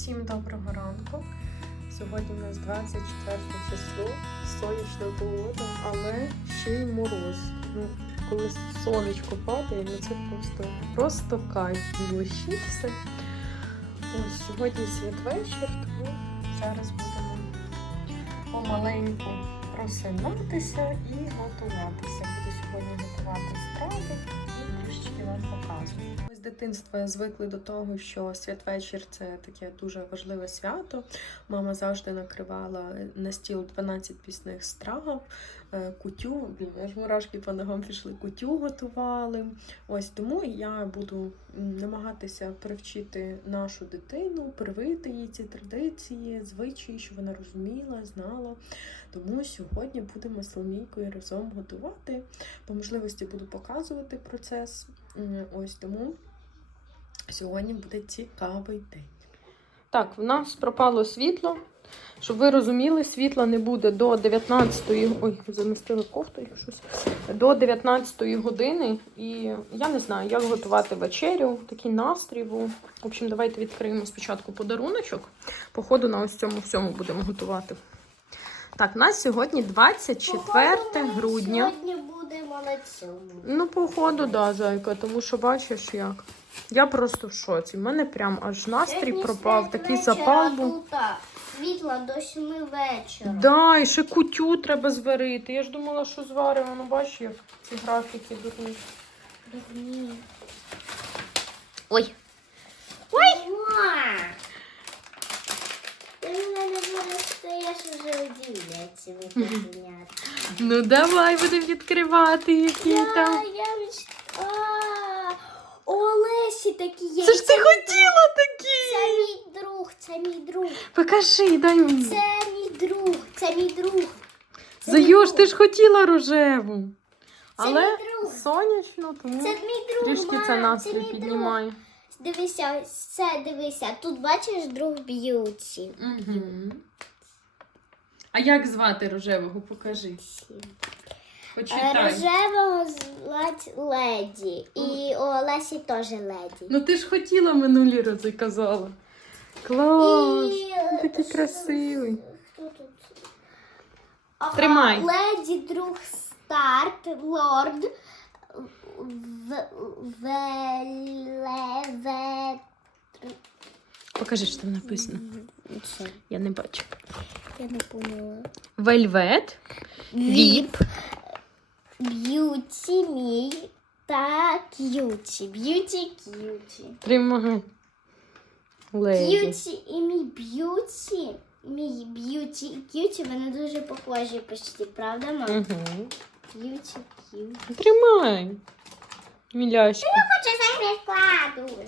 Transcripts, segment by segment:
Всім доброго ранку. Сьогодні у нас 24 число, сонячна погода, але ще й мороз. Ну, коли сонечко падає, ну це просто, просто кайф все. Ось сьогодні святвечір, тому зараз будемо помаленьку просинатися і готуватися. Буду сьогодні готувати страви і трішечки вам показую. З дитинства звикли до того, що святвечір це таке дуже важливе свято. Мама завжди накривала на стіл 12 пісних страв, кутю, блін, аж мурашки по ногам пішли, кутю готували. Ось тому я буду намагатися привчити нашу дитину, привити їй ці традиції, звичаї, щоб вона розуміла, знала. Тому сьогодні будемо з Соломійкою разом готувати. По можливості буду показувати процес. Ось тому сьогодні буде цікавий день. Так, в нас пропало світло. Щоб ви розуміли, світла не буде до 19-ї. Ой, замістили кофтою щось. До 19-ї години. І я не знаю, як готувати вечерю. Такий настрій був. В общем, давайте відкриємо спочатку подаруночок. Походу, на ось цьому всьому будемо готувати. Так, у нас сьогодні 24 грудня. Сьогодні будемо на цьому. Ну, походу, да, зайка, тому що бачиш як. Я просто в шоці. У мене прям аж настрій пропав, такий запал був. Тут а, світло до 7 вечора. Да, і ще кутю треба зварити. Я ж думала, що зваримо. Ну, бачиш, як ці графіки дурні. Ні. Ой. Ой! Ти мене не перестаєш вже удивляться. Ну давай будемо відкривати, які там. я міч... У Олесі такі є. Це ж ти хотіла такі. Це мій друг, це мій друг. Покажи, дай мені. Це мій друг, це мій друг. Це Заюш, мій ти друг. ж хотіла рожеву. Але мій друг. сонячно, тому Це мій друг. трішки мам, це настрій мій друг. піднімає. Дивися, це дивися. Тут бачиш друг б'юті. Угу. А як звати рожевого? Покажи. Почитай. Рожевого звать леді. І у Олесі теж леді. Ну ти ж хотіла минулі рази казала. Клас! І, Він такий е, красивий. Хто тут? Ага, Тримай. Леді, друг старт, лорд. В, веле, Покажи, що там написано. Я не бачу. я не поняла. Вельвет. Віп, б'юті мій та к'юті. Б'юті к'юті. Тримай. Леді. К'юті і мій б'юті. Мій б'юті і к'юті, вони дуже похожі почти, правда, мам? Угу. Б'юті к'юті. Тримай. Міляшки. Хоче закрити кладу.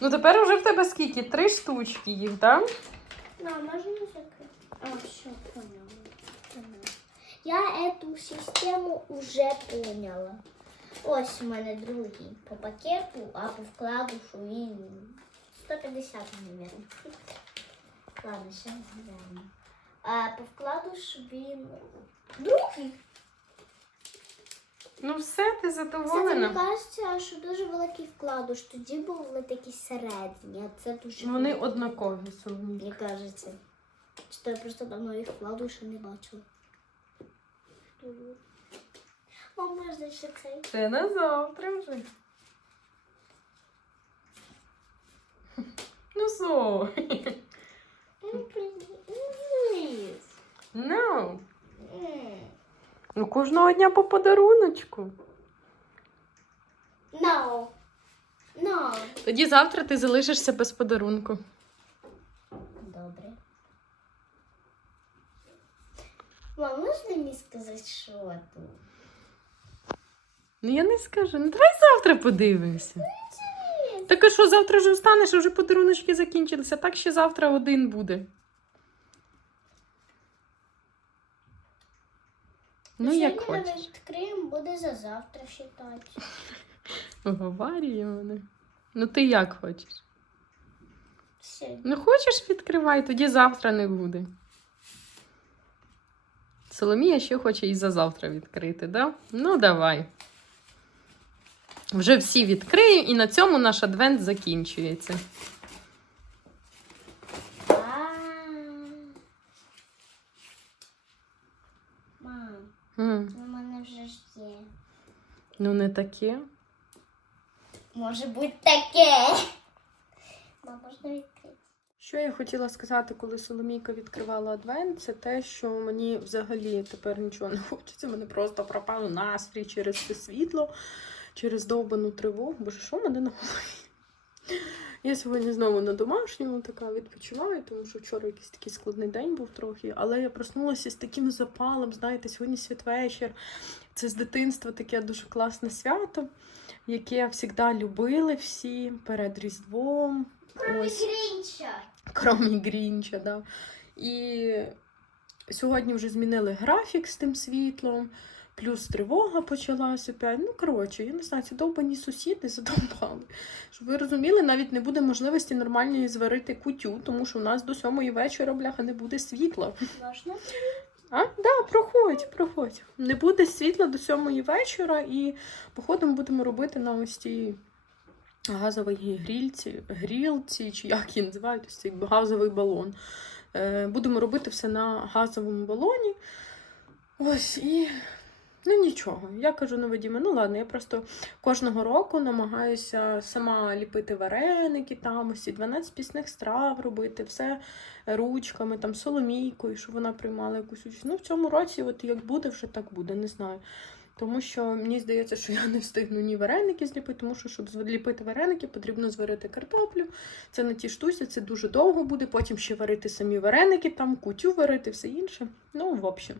Ну тепер уже в тебе скільки? Три штучки їх, так? Ну, можно закрыть? А, все. Поняла. Я эту систему уже поняла. Ось у мене другий по пакету, а по вкладушу він 150, мабуть. Ладно, ще зглянемо. А по вкладушу він другий. Ну все, ти Кстати, мені задоволена. кажеться, що дуже великий вкладуш. Тоді були такі середні, а це дуже Вони великий. однакові Соломі. Мені кажеться. Чи то я просто давно їх вкладу, що не бачила. Мам, можна ще цей? Це на завтра вже. Ну со. Ну, привіт. Ну. М. Ну кожного дня по подаруночку. No. No. Тоді завтра ти залишишся без подарунку. Добре. Мам, можна мені сказати, що тут? Ну я не скажу. Ну давай завтра подивимося. Так а що, завтра вже встанеш, а вже подаруночки закінчилися. Так ще завтра один буде. Ну, як Сьогодні ми відкриємо, буде за завтра вважати. Оговарює мене. Ну ти як хочеш? Сьогодні. Ну хочеш відкривай, тоді завтра не буде. Соломія ще хоче і за завтра відкрити, да? Ну, давай. Вже всі відкрию, і на цьому наш адвент закінчується. Мам, у мене вже ж є. Ну, не таке. Може бути таке. Мам, можна відкрити. Що я хотіла сказати, коли Соломійка відкривала адвент, це те, що мені взагалі тепер нічого не хочеться. Мене просто пропав настрій через це світло, через довбану тривогу. Боже, що в мене на голові? Я сьогодні знову на домашньому така відпочиваю, тому що вчора якийсь такий складний день був трохи, але я проснулася з таким запалом. Знаєте, сьогодні святвечір. Це з дитинства таке дуже класне свято, яке завжди любили всі перед Різдвом. Ось. Кромі Грінча, да. І сьогодні вже змінили графік з тим світлом, плюс тривога почалась опять. Ну, коротше, я не знаю, ці довбані сусіди задовбали. Щоб ви розуміли, навіть не буде можливості нормальної зварити кутю, тому що в нас до сьомої вечора, бляха, не буде світла. Можна? А? Да, проходь, проходь. Не буде світла до сьомої вечора, і походу ми будемо робити на ось цій газовій грільці, грілці, чи як її називають, цей газовий балон. Е, будемо робити все на газовому балоні. Ось і. Ну нічого. Я кажу на Вадіме, ну ладно, я просто кожного року намагаюся сама ліпити вареники, там ці 12 пісних страв робити, все ручками, там соломійкою, щоб вона приймала якусь участь. Ну, в цьому році, от як буде, вже так буде, не знаю. Тому що мені здається, що я не встигну ні вареники зліпити, тому що, щоб зліпити вареники, потрібно зварити картоплю. Це на ті штуці, це дуже довго буде. Потім ще варити самі вареники, там кутю варити, все інше. Ну, в общем,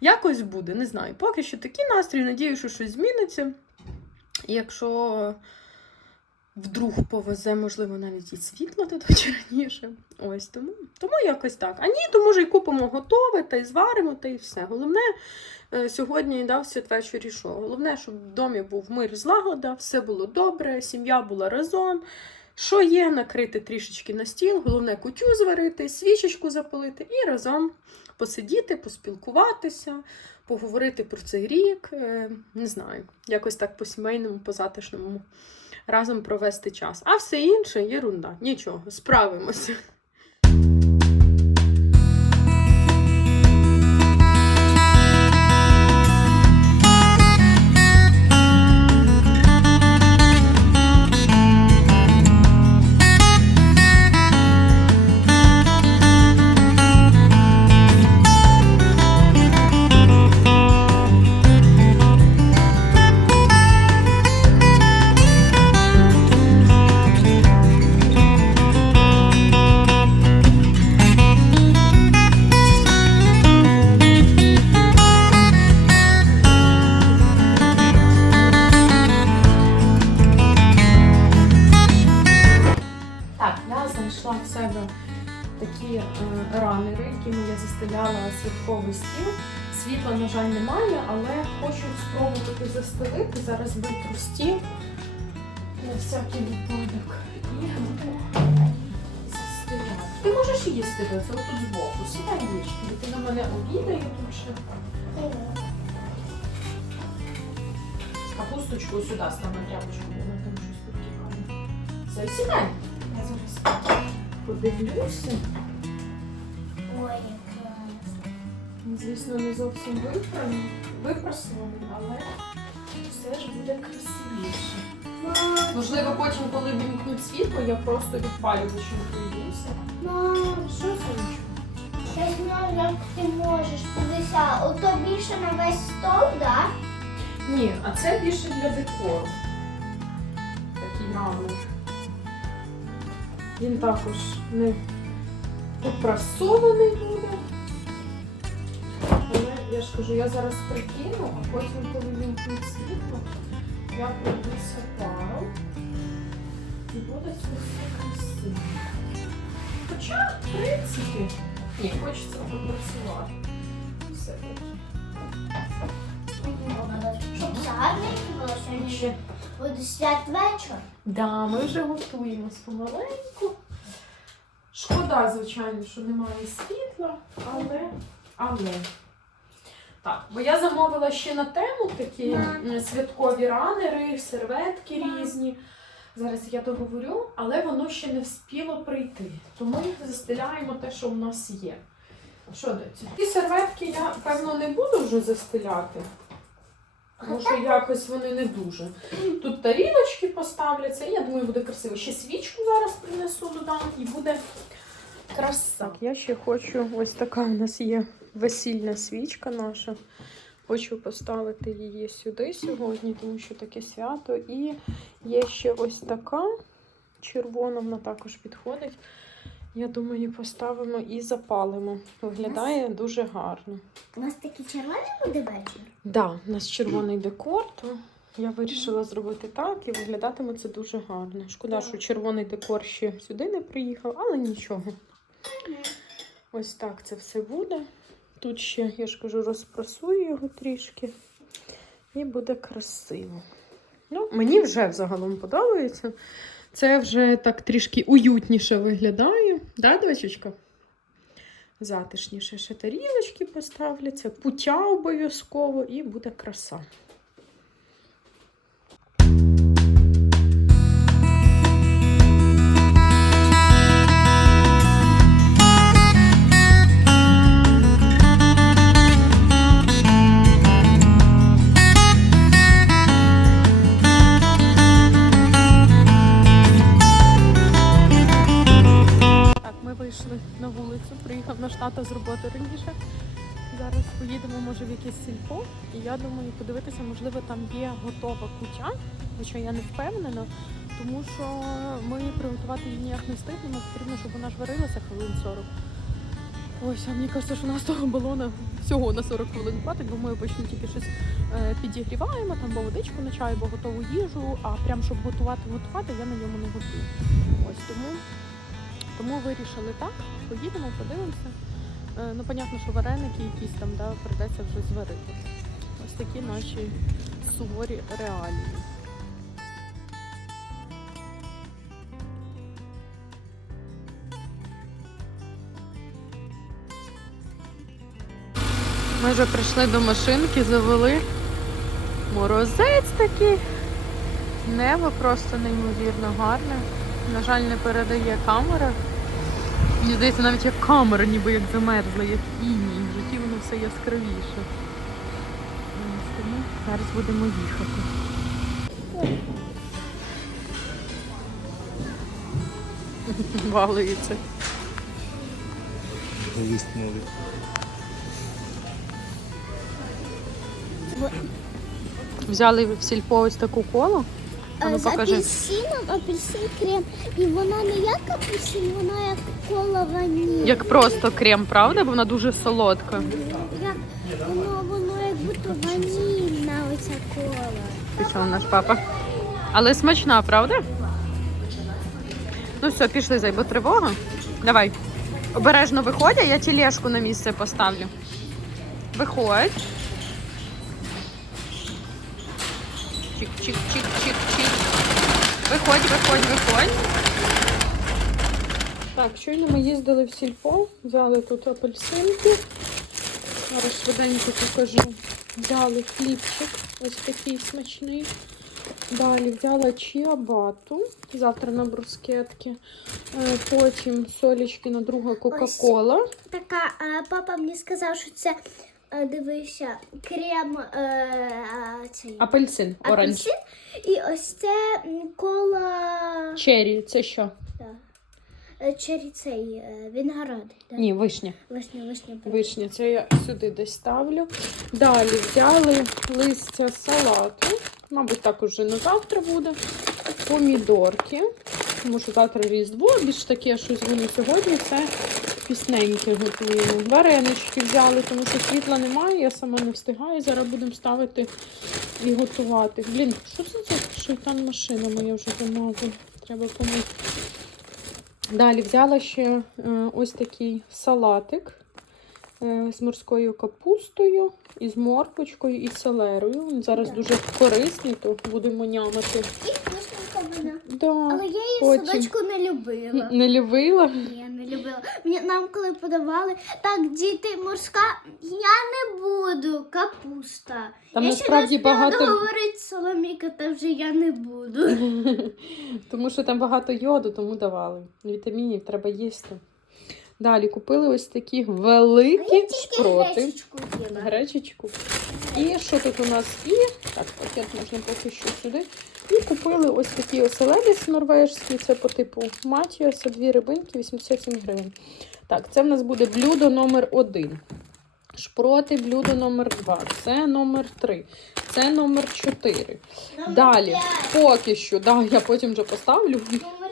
якось буде, не знаю. Поки що такий настрій, надію, що щось зміниться. Якщо вдруг повезе, можливо, навіть і світло додать раніше. Ось тому, тому якось так. А ні, то може і купимо готове, та й зваримо, та й все. Головне, е, сьогодні дав святвечорі що? Головне, щоб в домі був мир, злагода, все було добре, сім'я була разом. Що є, накрити трішечки на стіл, головне кутю зварити, свічечку запалити і разом посидіти, поспілкуватися, поговорити про цей рік. е, Не знаю, якось так по-сімейному, по-затишному разом провести час. А все інше єрунда, нічого, справимося. Випадок. Ти можеш їсти це отут збоку. Сідай їж. Ти на мене обідає тут ще. Капусточку сюди ставимо тряпочку, вона там щось потікає. Все, сідай. Я зараз подивлюся. Ой. Звісно, не зовсім випраний, випрасований, але все ж буде красивіше. Можливо, потім, коли вімкнуть світло, я просто відпалювачем пройдуся. мам, Що сонечко? я знаю, як ти можеш. Подивися, ото більше на весь стол, да? Ні, а це більше для декору. Такий рамок. Він також не попрасований буде. Але я ж кажу, я зараз прикину, а потім, коли вімкнуть світло, я пройдуся паром. І буде це все красиво. Хоча, в принципі, ні, хочеться попрацювати. Все-таки. Щоб гарненько було сьогодні. Буде святвечір. Да, ми вже готуємось помаленьку. Шкода, звичайно, що немає світла, але. але. Так, бо я замовила ще на тему такі святкові ранери, серветки різні. Зараз я договорю, але воно ще не вспіло прийти. Тому застеляємо те, що в нас є. Що доці? Ці серветки я, певно, не буду вже застеляти. Тому що якось вони не дуже. Тут тарілочки поставляться, і я думаю, буде красиво. Ще свічку зараз принесу додам і буде краса. Так, я ще хочу, ось така у нас є весільна свічка наша. Хочу поставити її сюди сьогодні, тому що таке свято. І є ще ось така червона, вона також підходить. Я думаю, поставимо і запалимо. Виглядає дуже гарно. У нас такий червоний буде вечір. Да, у нас червоний декор, то я вирішила зробити так і виглядатиме це дуже гарно. Шкода, Так. що червоний декор ще сюди не приїхав, але нічого. Ось так це все буде. Тут ще, я ж кажу, розпрасую його трішки. І буде красиво. Ну, мені вже взагалом подобається. Це вже так трішки уютніше виглядає. Да, дочечка? Затишніше ще тарілочки поставляться, пуття обов'язково і буде краса. Не впевнена, тому що ми приготувати її ніяк не встигнемо. Потрібно, щоб вона ж варилася хвилин 40. Ось, а мені кажеться, що у нас того балона всього на 40 хвилин хватить, бо ми обично тільки щось е, підігріваємо, там або водичку на чай, або готову їжу, а прям щоб готувати, готувати, я на ньому не готую. Ось тому тому вирішили так, поїдемо, подивимося. Е, Ну, понятно, що вареники якісь там да, придеться вже зварити. Ось такі наші суворі реалії. Ми вже прийшли до машинки, завели морозець такий. Небо просто неймовірно гарне. На жаль, не передає камера. Мені здається, навіть як камера, ніби як замерзла, як іній. В житті воно все яскравіше. Зараз будемо їхати. Валується. Виснули. Взяли в сільпо ось таку колу. А ну, З покажи. апельсином, апельсин крем. І вона не як апельсин, вона як кола ваніль. Як просто крем, правда? Бо вона дуже солодка. Як воно, воно як будто ванільна оця кола. Пішов наш папа. Але смачна, правда? Ну все, пішли зай, бо тривога. Давай. Обережно виходь, а я тележку на місце поставлю. Виходь. Чик-чик-чик-чик-чик. Виходь, виходь, виходь. Так, щойно ми їздили в сільпо, взяли тут апельсинки. Зараз швиденько покажу. Взяли хлібчик, ось такий смачний. Далі взяла чіабату, завтра на брускетки. Е, Потім солічки на друга Кока-Кола. Така, папа мені сказав, що це, дивися, крем е, цей, Апельсин оранж. апельсин. І ось це м, кола Черрі, це що? Е, чері цей е, виноград. Да? Ні, вишня. Вишня, вишня. Вишня, це я сюди десь ставлю. Далі взяли листя салату. Мабуть, так уже на завтра буде. Помідорки. Тому що завтра Різдво, більш таке щось вони сьогодні це пісненьке готуємо. Варенички взяли, тому що світла немає, я сама не встигаю. Зараз будемо ставити і готувати. Блін, що це за шайтан машина моя вже помазу? Треба помити. Далі взяла ще е, ось такий салатик е, з морською капустою, і з морквочкою, і селерою. Він зараз дуже корисний, то будемо нямати. Да. Але я її потім. садочку не любила. Не любила? Ні, не любила. Мені нам коли подавали, так, діти, морська, я не буду, капуста. Там я насправді ще не багато- договорити Соломіка, та вже я не буду. Тому що там багато йоду, тому давали. Вітамінів треба їсти. Далі купили ось такі великі шпроти. гречечку їла. Гречечку. І що тут у нас і? Так, пакет можна поки що сюди. І купили ось такі оселедець норвежський, це по типу Матіаса, дві рибинки, 87 гривень. Так, це в нас буде блюдо номер один. Шпроти блюдо номер 2. Це номер 3. Це номер 4. Номер Далі, поки що, да, я потім вже поставлю,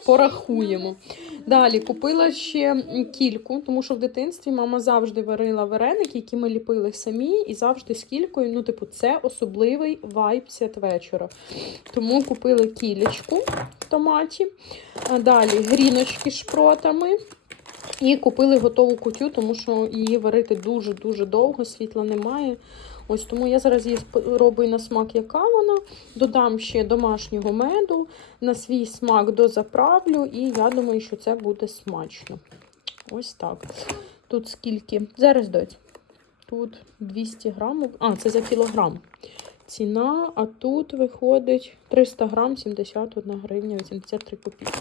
порахуємо. Далі купила ще кільку, тому що в дитинстві мама завжди варила вареники, які ми ліпили самі, і завжди з кількою. Ну, типу, це особливий вайб святвечора. Тому купили кілечку в томаті. Далі гріночки шпротами. І купили готову кутю, тому що її варити дуже-дуже довго, світла немає. Ось тому я зараз її роблю на смак, яка вона. Додам ще домашнього меду, на свій смак дозаправлю, і я думаю, що це буде смачно. Ось так. Тут скільки? Зараз дать. Тут 200 грамів. А, це за кілограм. Ціна, а тут виходить 300 грам 71 гривня 83 копійки.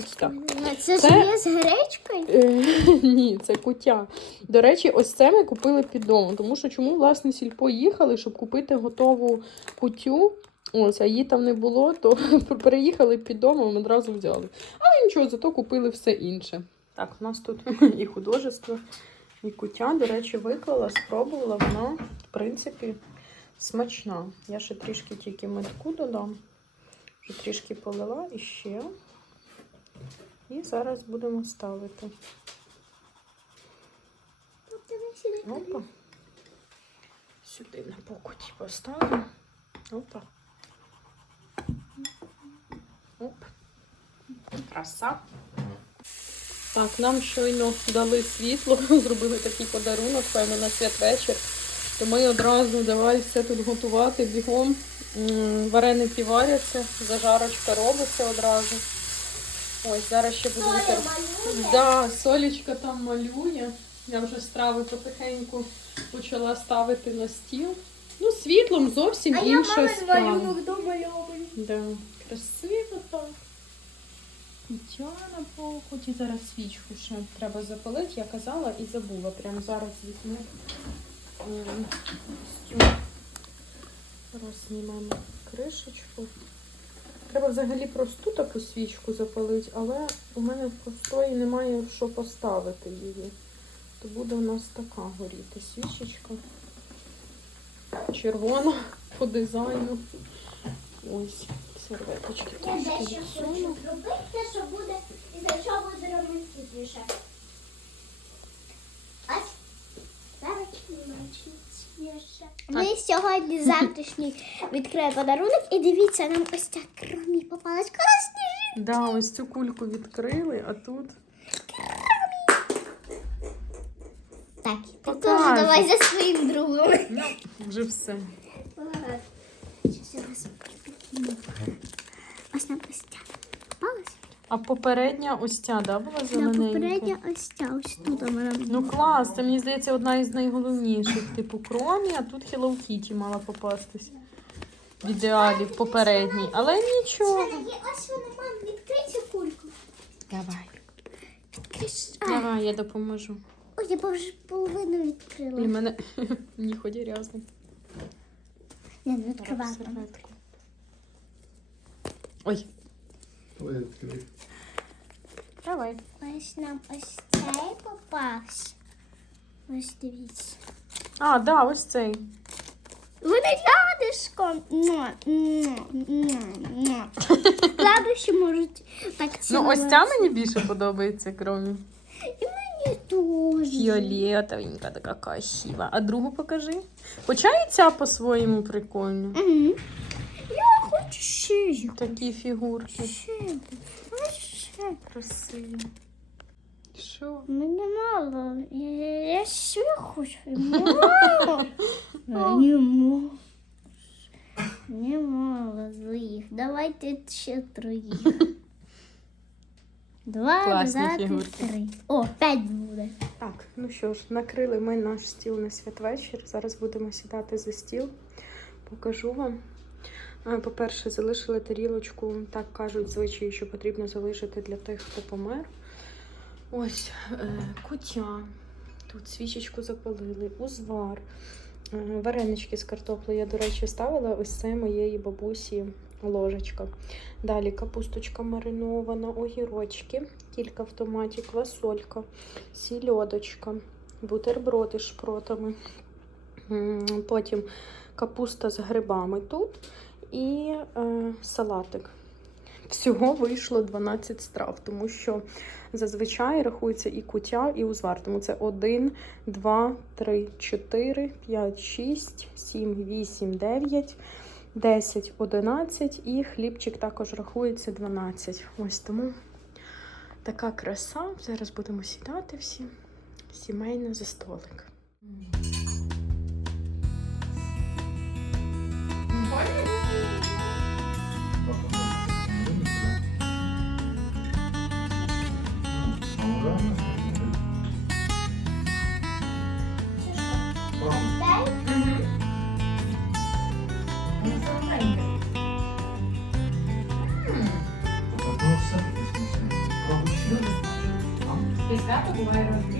Ось так. Це ж є з гречкою? Е, Ні, це куття. До речі, ось це ми купили під домом. Тому що чому, власне, сільпо їхали, щоб купити готову кутю. Ось, а її там не було, то переїхали під домом, одразу взяли. Але нічого, зато купили все інше. Так, у нас тут і художество, і куття. До речі, виклала, спробувала. Вона, в принципі, смачна. Я ще трішки тільки метку додам. Вже трішки полила і ще. І зараз будемо ставити. Опа. Сюди на покуті поставимо. Опа. Оп. Краса. Так, нам щойно дали світло, зробили такий подарунок, певно, на святвечір. То ми одразу давай все тут готувати бігом. Вареники варяться, зажарочка робиться одразу. Ось, зараз ще буду витер- Да, Солічка там малює. Я вже страви потихеньку почала ставити на стіл. Ну, світлом зовсім А інша мамин справа. малюнок домальований. Да. Красиво так. Куття на покуті. Зараз свічку ще треба запалити. Я казала і забула. Прямо зараз візьму. Ем, ось цю. Зараз знімемо кришечку. Треба взагалі просту таку свічку запалити, але у мене простої немає що поставити її. То буде у нас така горіти свічечка. Червона по дизайну. Ось серветочки Я дещо хочу зробити, те, що буде, і за що буде робити світліше. Ось. Зараз світліше. Ми сьогодні завтрашній відкриємо подарунок і дивіться, нам ось ця кромі попалась класні. Да, ось цю кульку відкрили, а тут Так, ти теж давай за своїм другом. вже все. Щас я вас прикріплю. Ось нам ось ця. А попередня ось ця, да, була Да, зелененька? попередня ось ця, ось тут вона. Ну клас, це мені здається одна із найголовніших. Типу кромі, а тут Hello Kitty мала попастись. В ідеалі, в попередній. Але нічого. Ось вона, мам, відкрий цю кульку. Давай. Відкрий. А, Давай, я допоможу. Ой, я б вже половину І в відкрила. мене ніхо рязний. Не, не відкривала. серветку. Ой, Ой, відкрий. давай. Ось нам ось цей попався. Ось дивіться. А, да, ось цей. Вони рядишком. Ну, ну, ну, ну. Радощі можуть так Ну, ось ця мені більше подобається, кромі. І мені теж. Фіолетовенька така красива. А другу покажи. Хоча і ця по-своєму прикольна. Мгм. Їх. Такі фігурки Ще. Ось ще. красиві. Що? Мені мало. Я, я ще хочу. Мало. Не можу. Не мало злих. Давайте ще троїх. Два, Класні додати фігурки. три. О, п'ять буде. Так, ну що ж, накрили ми наш стіл на святвечір. Зараз будемо сідати за стіл. Покажу вам. По-перше, залишили тарілочку, так кажуть звичаї, що потрібно залишити для тих, хто помер. Ось е, кутя. Тут свічечку запалили, узвар, е, варенички з картоплею. Я, до речі, ставила ось це моєї бабусі ложечка. Далі капусточка маринована, огірочки, кілька в томаті, квасолька, сільодочка, бутерброди з шпротами. Потім капуста з грибами тут і е, салатик. Всього вийшло 12 страв, тому що зазвичай рахується і кутя, і узвар. Тому це 1, 2, 3, 4, 5, 6, 7, 8, 9, 10, 11 і хлібчик також рахується 12. Ось тому така краса. Зараз будемо сідати всі сімейно за столик. Дай Свято буває розбіг.